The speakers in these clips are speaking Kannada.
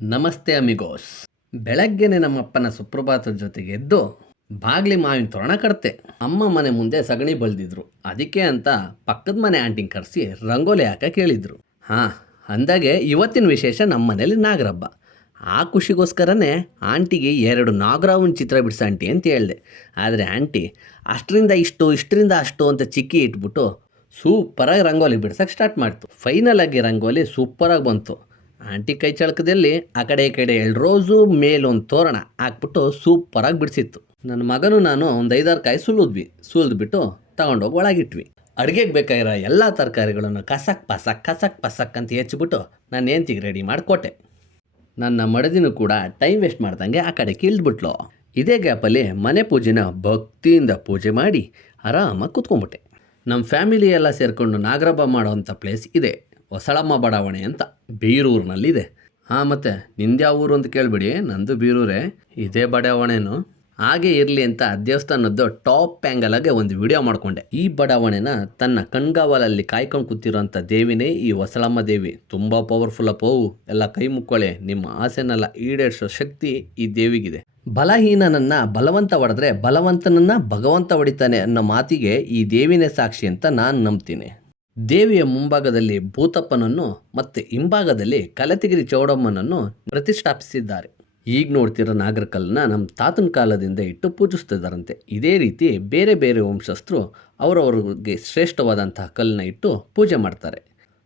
ನಮಸ್ತೆ ಅಮಿಗೋಸ್. ಬೆಳಗ್ಗೆನೆ ನಮ್ಮಪ್ಪನ ಸುಪ್ರಭಾತದ ಜೊತೆಗೆ ಎದ್ದು ಬಾಗ್ಲಿ ಮಾವಿನ ತೋರಣ ಕಟ್ತೆ. ಅಮ್ಮ ಮನೆ ಮುಂದೆ ಸಗಣಿ ಬಳ್ದಿದ್ರು. ಅದಕ್ಕೆ ಅಂತ ಪಕ್ಕದ ಮನೆ ಆಂಟಿಂಗ್ ಕರೆಸಿ ರಂಗೋಲಿ ಹಾಕ ಕೇಳಿದ್ರು. ಹಾಂ, ಅಂದಾಗೆ ಇವತ್ತಿನ ವಿಶೇಷ ನಮ್ಮ ಮನೇಲಿ ನಾಗರಬ್ಬ. ಆ ಖುಷಿಗೋಸ್ಕರನೇ ಆಂಟಿಗೆ ಎರಡು ನಾಗರಾವನ್ ಚಿತ್ರ ಬಿಡಿಸ ಆಂಟಿ ಅಂತ ಹೇಳಿದೆ. ಆದರೆ ಆಂಟಿ, ಅಷ್ಟರಿಂದ ಇಷ್ಟು, ಇಷ್ಟರಿಂದ ಅಷ್ಟು ಅಂತ ಚಿಕ್ಕಿ ಇಟ್ಬಿಟ್ಟು ಸೂಪರಾಗಿ ರಂಗೋಲಿ ಬಿಡ್ಸೋಕೆ ಸ್ಟಾರ್ಟ್ ಮಾಡ್ತು. ಫೈನಲ್ ಆಗಿ ರಂಗೋಲಿ ಸೂಪರಾಗಿ ಬಂತು. ಆಂಟಿ ಕೈ ಚಳಕದಲ್ಲಿ ಆ ಕಡೆ ಈ ಕಡೆ ಎರಡು ರೋಸು ಮೇಲೊಂದು ತೋರಣ ಹಾಕ್ಬಿಟ್ಟು ಸೂಪರಾಗಿ ಬಿಡಿಸಿತ್ತು. ನನ್ನ ಮಗನು ನಾನು ಒಂದು ಐದಾರು ಕಾಯಿ ಸುಲಿದ್ವಿ. ಸುಲಿದ್ಬಿಟ್ಟು ತಗೊಂಡೋಗಿ ಒಳಗಿಟ್ವಿ. ಅಡುಗೆಗೆ ಬೇಕಾಗಿರೋ ಎಲ್ಲ ತರಕಾರಿಗಳನ್ನು ಕಸಕ್ ಪಸಕ್ ಕಸಕ್ ಪಸಕ್ ಅಂತ ಹೆಚ್ಚಿಬಿಟ್ಟು ನಾನು ಹೆಂಡ್ತಿಗೆ ರೆಡಿ ಮಾಡಿಕೊಟ್ಟೆ. ನನ್ನ ಮಡದಿನೂ ಕೂಡ ಟೈಮ್ ವೇಸ್ಟ್ ಮಾಡ್ದಂಗೆ ಆ ಕಡೆ ಕೀಳ್ದ್ಬಿಟ್ಲು ಇದೇ ಗ್ಯಾಪಲ್ಲಿ ಮನೆ ಪೂಜೆನ ಭಕ್ತಿಯಿಂದ ಪೂಜೆ ಮಾಡಿ ಆರಾಮಾಗಿ ಕೂತ್ಕೊಂಡ್ಬಿಟ್ಟೆ. ನಮ್ಮ ಫ್ಯಾಮಿಲಿ ಎಲ್ಲ ಸೇರಿಕೊಂಡು ನಾಗರಬ್ಬ ಮಾಡೋವಂಥ ಪ್ಲೇಸ್ ಇದೆ. ಹೊಸಳಮ್ಮ ಬಡಾವಣೆ ಅಂತ ಬೀರೂರಿನಲ್ಲಿದೆ. ಹಾಂ, ಮತ್ತು ನಿಂದ್ಯಾವ ಊರು ಅಂತ ಕೇಳಿಬಿಡಿ, ನಂದು ಬೀರೂರೇ. ಇದೇ ಬಡಾವಣೆನು. ಹಾಗೆ ಇರಲಿ ಅಂತ ದೇವಸ್ಥಾನದ್ದು ಟಾಪ್ ಆ್ಯಂಗಲಾಗೆ ಒಂದು ವಿಡಿಯೋ ಮಾಡಿಕೊಂಡೆ. ಈ ಬಡಾವಣೆನ ತನ್ನ ಕಣ್ಗಾವಲಲ್ಲಿ ಕಾಯ್ಕೊಂಡು ಕೂತಿರೋಂಥ ದೇವಿನೇ ಈ ಹೊಸಳಮ್ಮ ದೇವಿ. ತುಂಬ ಪವರ್ಫುಲ್ ಅಪ್ಪವು ಎಲ್ಲ ಕೈ ಮುಕ್ಕೊಳ್ಳೆ ನಿಮ್ಮ ಆಸೆನೆಲ್ಲ ಈಡೇರಿಸೋ ಶಕ್ತಿ ಈ ದೇವಿಗಿದೆ. ಬಲಹೀನನನ್ನ ಬಲವಂತ ಹೊಡೆದ್ರೆ ಬಲವಂತನನ್ನ ಭಗವಂತ ಹೊಡಿತಾನೆ ಅನ್ನೋ ಮಾತಿಗೆ ಈ ದೇವಿನೇ ಸಾಕ್ಷಿ ಅಂತ ನಾನು ನಂಬ್ತೀನಿ. ದೇವಿಯ ಮುಂಭಾಗದಲ್ಲಿ ಭೂತಪ್ಪನನ್ನು ಮತ್ತು ಹಿಂಭಾಗದಲ್ಲಿ ಕಲತಿಗಿರಿ ಚೌಡಮ್ಮನನ್ನು ಪ್ರತಿಷ್ಠಾಪಿಸಿದ್ದಾರೆ. ಈಗ ನೋಡ್ತಿರೋ ನಾಗರಕಲ್ಲನ್ನ ನಮ್ಮ ತಾತನ ಕಾಲದಿಂದ ಇಟ್ಟು ಪೂಜಿಸ್ತಿದ್ದಾರಂತೆ ಇದೇ ರೀತಿ ಬೇರೆ ಬೇರೆ ವಂಶಸ್ಥರು ಅವರವ್ರಿಗೆ ಶ್ರೇಷ್ಠವಾದಂತಹ ಕಲ್ಲನ್ನ ಇಟ್ಟು ಪೂಜೆ ಮಾಡ್ತಾರೆ.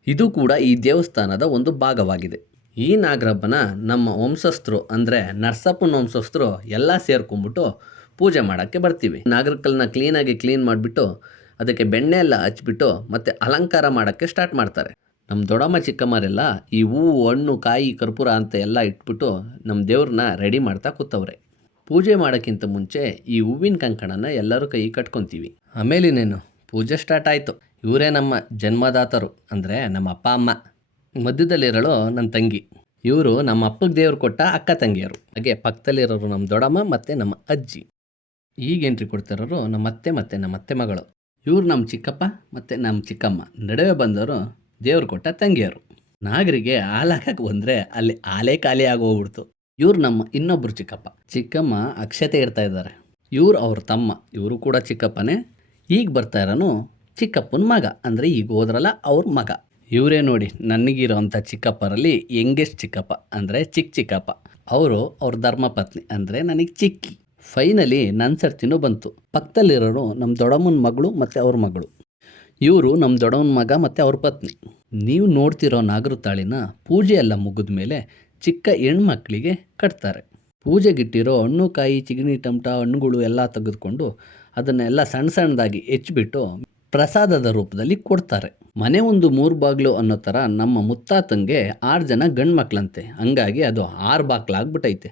ಇದು ಕೂಡ ಈ ದೇವಸ್ಥಾನದ ಒಂದು ಭಾಗವಾಗಿದೆ. ಈ ನಾಗರಬ್ಬನ ನಮ್ಮ ವಂಶಸ್ಥರು ಅಂದರೆ ನರ್ಸಪ್ಪನ ವಂಶಸ್ಥರು ಎಲ್ಲ ಸೇರ್ಕೊಂಡ್ಬಿಟ್ಟು ಪೂಜೆ ಮಾಡೋಕ್ಕೆ ಬರ್ತೀವಿ. ನಾಗರಕಲ್ಲನ್ನ ಕ್ಲೀನಾಗಿ ಕ್ಲೀನ್ ಮಾಡಿಬಿಟ್ಟು ಅದಕ್ಕೆ ಬೆಣ್ಣೆ ಎಲ್ಲ ಹಚ್ಬಿಟ್ಟು ಮತ್ತೆ ಅಲಂಕಾರ ಮಾಡೋಕ್ಕೆ ಸ್ಟಾರ್ಟ್ ಮಾಡ್ತಾರೆ. ನಮ್ಮ ದೊಡ್ಡಮ್ಮ ಚಿಕ್ಕಮ್ಮರೆಲ್ಲ ಈ ಹೂವು ಹಣ್ಣು, ಕಾಯಿ, ಕರ್ಪೂರ ಅಂತ ಎಲ್ಲ ಇಟ್ಬಿಟ್ಟು ನಮ್ಮ ದೇವ್ರನ್ನ ರೆಡಿ ಮಾಡ್ತಾ ಕೂತವ್ರೆ. ಪೂಜೆ ಮಾಡೋಕ್ಕಿಂತ ಮುಂಚೆ ಈ ಹೂವಿನ ಕಂಕಣನ ಎಲ್ಲರೂ ಕೈ ಕಟ್ಕೊತೀವಿ. ಆಮೇಲಿನೇನು ಪೂಜೆ ಸ್ಟಾರ್ಟ್ ಆಯಿತು. ಇವರೇ ನಮ್ಮ ಜನ್ಮದಾತರು, ಅಂದರೆ ನಮ್ಮ ಅಪ್ಪ, ಅಮ್ಮ. ಮಧ್ಯದಲ್ಲಿರೋಳು ನನ್ನ ತಂಗಿ. ಇವರು ನಮ್ಮ ಅಪ್ಪಗೆ ದೇವ್ರು ಕೊಟ್ಟ ಅಕ್ಕ ತಂಗಿಯರು. ಹಾಗೆ ಪಕ್ಕದಲ್ಲಿರೋರು ನಮ್ಮ ದೊಡ್ಡಮ್ಮ ಮತ್ತು ನಮ್ಮ ಅಜ್ಜಿ. ಈಗ ಎಂಟ್ರಿ ಕೊಡ್ತಿರೋರು? ನಮ್ಮ ಅತ್ತೆ ಮತ್ತು ನಮ್ಮ ಅತ್ತೆ ಮಗಳು. ಇವ್ರು ನಮ್ಮ ಚಿಕ್ಕಪ್ಪ ಮತ್ತು ನಮ್ಮ ಚಿಕ್ಕಮ್ಮ. ನಡುವೆ ಬಂದವರು ದೇವ್ರು ಕೊಟ್ಟ ತಂಗಿಯರು. ನಾಗರಿಗೆ ಹಾಲು ಹಾಕಕ್ಕೆ ಬಂದರೆ ಅಲ್ಲಿ ಆಲೆ ಖಾಲಿ ಆಗೋಗ್ಬಿಡ್ತು. ಇವ್ರು ನಮ್ಮ ಇನ್ನೊಬ್ಬರು ಚಿಕ್ಕಪ್ಪ. ಚಿಕ್ಕಮ್ಮ ಅಕ್ಷತೆ ಇರ್ತಾ ಇದ್ದಾರೆ. ಇವ್ರು ಅವ್ರ ತಮ್ಮ. ಇವರು ಕೂಡ ಚಿಕ್ಕಪ್ಪನೇ. ಈಗ ಬರ್ತಾ ಇರೋನು ಚಿಕ್ಕಪ್ಪನ ಮಗ. ಅಂದರೆ ಈಗ ಹೋದ್ರಲ್ಲ ಅವ್ರ ಮಗ. ಇವರೇ ನೋಡಿ ನನಗಿರೋವಂಥ ಚಿಕ್ಕಪ್ಪರಲ್ಲಿ ಯಂಗೆಸ್ಟ್ ಚಿಕ್ಕಪ್ಪ? ಅಂದರೆ ಚಿಕ್ಕ ಚಿಕ್ಕಪ್ಪ. ಅವರು ಅವ್ರ ಧರ್ಮಪತ್ನಿ ಅಂದರೆ ನನಗೆ ಚಿಕ್ಕಿ. ಫೈನಲಿ ನನ್ನ ಸರ್ತಿನೂ ಬಂತು. ಪಕ್ಕದಲ್ಲಿರೋರು ನಮ್ಮ ದೊಡ್ಡಮ್ಮನ ಮಗಳು ಮತ್ತು ಅವ್ರ ಮಗಳು. ಇವರು ನಮ್ಮ ದೊಡ್ಡವನ ಮಗ ಮತ್ತು ಅವ್ರ ಪತ್ನಿ. ನೀವು ನೋಡ್ತಿರೋ ನಾಗರ ತಾಳಿನ ಪೂಜೆ ಎಲ್ಲ ಮುಗಿದ ಮೇಲೆ ಚಿಕ್ಕ ಹೆಣ್ಮಕ್ಳಿಗೆ ಕಟ್ತಾರೆ. ಪೂಜೆಗಿಟ್ಟಿರೋ ಹಣ್ಣು, ಕಾಯಿ, ಚಿಗಣಿ, ಟಮಟ, ಹಣ್ಣುಗಳು ಎಲ್ಲ ತೆಗೆದುಕೊಂಡು ಅದನ್ನೆಲ್ಲ ಸಣ್ಣ ಸಣ್ಣದಾಗಿ ಹೆಚ್ಚಿಬಿಟ್ಟು ಪ್ರಸಾದದ ರೂಪದಲ್ಲಿ ಕೊಡ್ತಾರೆ. ಮನೆ ಒಂದು ಮೂರು ಬಾಗ್ಲು ಅನ್ನೋ ಥರ ನಮ್ಮ ಮುತ್ತಾತಂಗೆ ಆರು ಜನ ಗಂಡು ಮಕ್ಕಳಂತೆ ಹಂಗಾಗಿ ಅದು ಆರು ಬಾಗ್ಲಾಗ್ಬಿಟ್ಟೈತೆ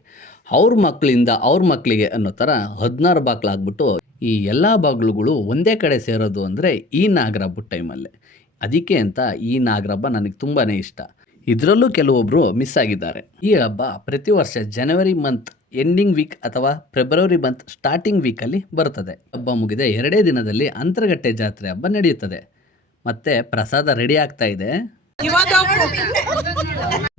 ಅವ್ರ ಮಕ್ಕಳಿಂದ ಅವ್ರ ಮಕ್ಕಳಿಗೆ ಅನ್ನೋ ಥರ ಹದಿನಾರು ಬಾಗ್ಲಾಗ್ಬಿಟ್ಟು ಈ ಎಲ್ಲ ಬಾಗ್ಲುಗಳು ಒಂದೇ ಕಡೆ ಸೇರೋದು ಅಂದರೆ ಈ ನಾಗರಬ್ಬ ಟೈಮಲ್ಲೇ. ಅದಕ್ಕೆ ಅಂತ ಈ ನಾಗರಬ್ಬ ನನಗೆ ತುಂಬಾ ಇಷ್ಟ. ಇದರಲ್ಲೂ ಕೆಲವೊಬ್ಬರು ಮಿಸ್ ಆಗಿದ್ದಾರೆ. ಈ ಹಬ್ಬ ಪ್ರತಿ ವರ್ಷ ಜನವರಿ ಮಂತ್ ಎಂಡಿಂಗ್ ವೀಕ್ ಅಥವಾ ಫೆಬ್ರವರಿ ಮಂತ್ ಸ್ಟಾರ್ಟಿಂಗ್ ವೀಕಲ್ಲಿ ಬರುತ್ತದೆ. ಹಬ್ಬ ಮುಗಿದ ಎರಡೇ ದಿನದಲ್ಲಿ ಅಂತರಗಟ್ಟೆ ಜಾತ್ರೆ ಹಬ್ಬ ನಡೆಯುತ್ತದೆ. ಮತ್ತೆ ಪ್ರಸಾದ ರೆಡಿ ಆಗ್ತಾ ಇದೆ.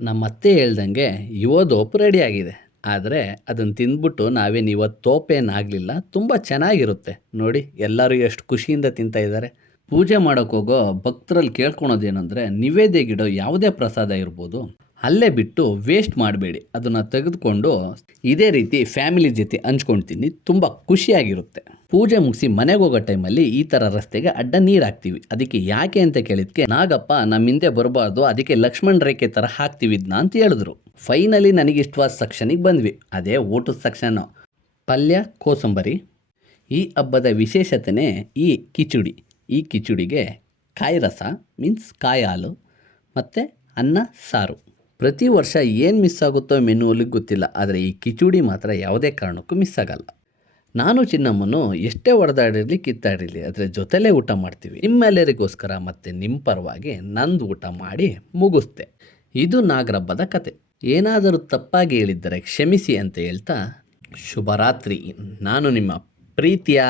ನಮ್ಮತ್ತೆ ಹೇಳ್ದಂಗೆ ಯುವದೋಪು ರೆಡಿ ಆಗಿದೆ. ಆದರೆ ಅದನ್ನು ತಿಂದ್ಬಿಟ್ಟು ನಾವೇನು ಇವತ್ತು ತೋಪೇನಾಗಲಿಲ್ಲ ತುಂಬ ಚೆನ್ನಾಗಿರುತ್ತೆ. ನೋಡಿ, ಎಲ್ಲರೂ ಎಷ್ಟು ಖುಷಿಯಿಂದ ತಿಂತಾ ಇದ್ದಾರೆ. ಪೂಜೆ ಮಾಡೋಕ್ಕೋಗೋ ಭಕ್ತರಲ್ಲಿ ಕೇಳ್ಕೊಳೋದೇನೆಂದರೆ ನಿವೇದ್ಯಗಿಡೋ ಯಾವುದೇ ಪ್ರಸಾದ ಇರ್ಬೋದು. ಅಲ್ಲೇ ಬಿಟ್ಟು ವೇಸ್ಟ್ ಮಾಡಬೇಡಿ. ಅದನ್ನು ತೆಗೆದುಕೊಂಡು ಇದೇ ರೀತಿ ಫ್ಯಾಮಿಲಿ ಜೊತೆ ಹಂಚ್ಕೊಳ್ತೀನಿ ತುಂಬ ಖುಷಿಯಾಗಿರುತ್ತೆ. ಪೂಜೆ ಮುಗಿಸಿ ಮನೆಗೆ ಹೋಗೋ ಟೈಮಲ್ಲಿ ಈ ಥರ ರಸ್ತೆಗೆ ಅಡ್ಡ ನೀರು ಹಾಕ್ತೀವಿ. ಅದಕ್ಕೆ ಯಾಕೆ ಅಂತ ಕೇಳಿದ್ಕೆ, ನಾಗಪ್ಪ ನಮ್ಮ ಹಿಂದೆ ಬರಬಾರ್ದು, ಅದಕ್ಕೆ ಲಕ್ಷ್ಮಣ್ ರೇಖೆ ಥರ ಹಾಕ್ತೀವಿ ಇದನ್ನ ಅಂತ ಹೇಳಿದ್ರು. ಫೈನಲಿ ನನಗೆ ಇಷ್ಟವಾದ ಸೆಕ್ಷನಿಗೆ ಬಂದ್ವಿ. ಅದೇ ಊಟದ ಸೆಕ್ಷನ್ನು ಪಲ್ಯ, ಕೋಸಂಬರಿ, ಈ ಹಬ್ಬದ ವಿಶೇಷತೆನೇ ಈ ಕಿಚುಡಿ. ಈ ಕಿಚುಡಿಗೆ ಕಾಯಿ ರಸ ಮೀನ್ಸ್ ಕಾಯಿ ಹಾಲು, ಮತ್ತು ಅನ್ನ, ಸಾರು. ಪ್ರತಿ ವರ್ಷ ಏನು ಮಿಸ್ ಆಗುತ್ತೋ ಮೆನುವಲ್ಲಿ ಗೊತ್ತಿಲ್ಲ, ಆದರೆ ಈ ಕಿಚುಡಿ ಮಾತ್ರ ಯಾವುದೇ ಕಾರಣಕ್ಕೂ ಮಿಸ್ ಆಗಲ್ಲ. ನಾನು ಚಿನ್ನಮ್ಮನು ಎಷ್ಟೇ ಹೊಡೆದಾಡಿರಲಿ ಕಿತ್ತಾಡಿರಲಿ, ಅದರ ಜೊತೆಲೇ ಊಟ ಮಾಡ್ತೀವಿ. ನಿಮ್ಮೆಲ್ಲರಿಗೋಸ್ಕರ ಮತ್ತು ನಿಮ್ಮ ಪರವಾಗಿ ನಂದು ಊಟ ಮಾಡಿ ಮುಗಿಸ್ತೆ ಇದು ನಾಗರಬ್ಬದ ಕತೆ. ಏನಾದರೂ ತಪ್ಪಾಗಿ ಹೇಳಿದ್ದರೆ ಕ್ಷಮಿಸಿ ಅಂತ ಹೇಳ್ತಾ, ಶುಭರಾತ್ರಿ. ನಾನು ನಿಮ್ಮ ಪ್ರೀತಿಯ.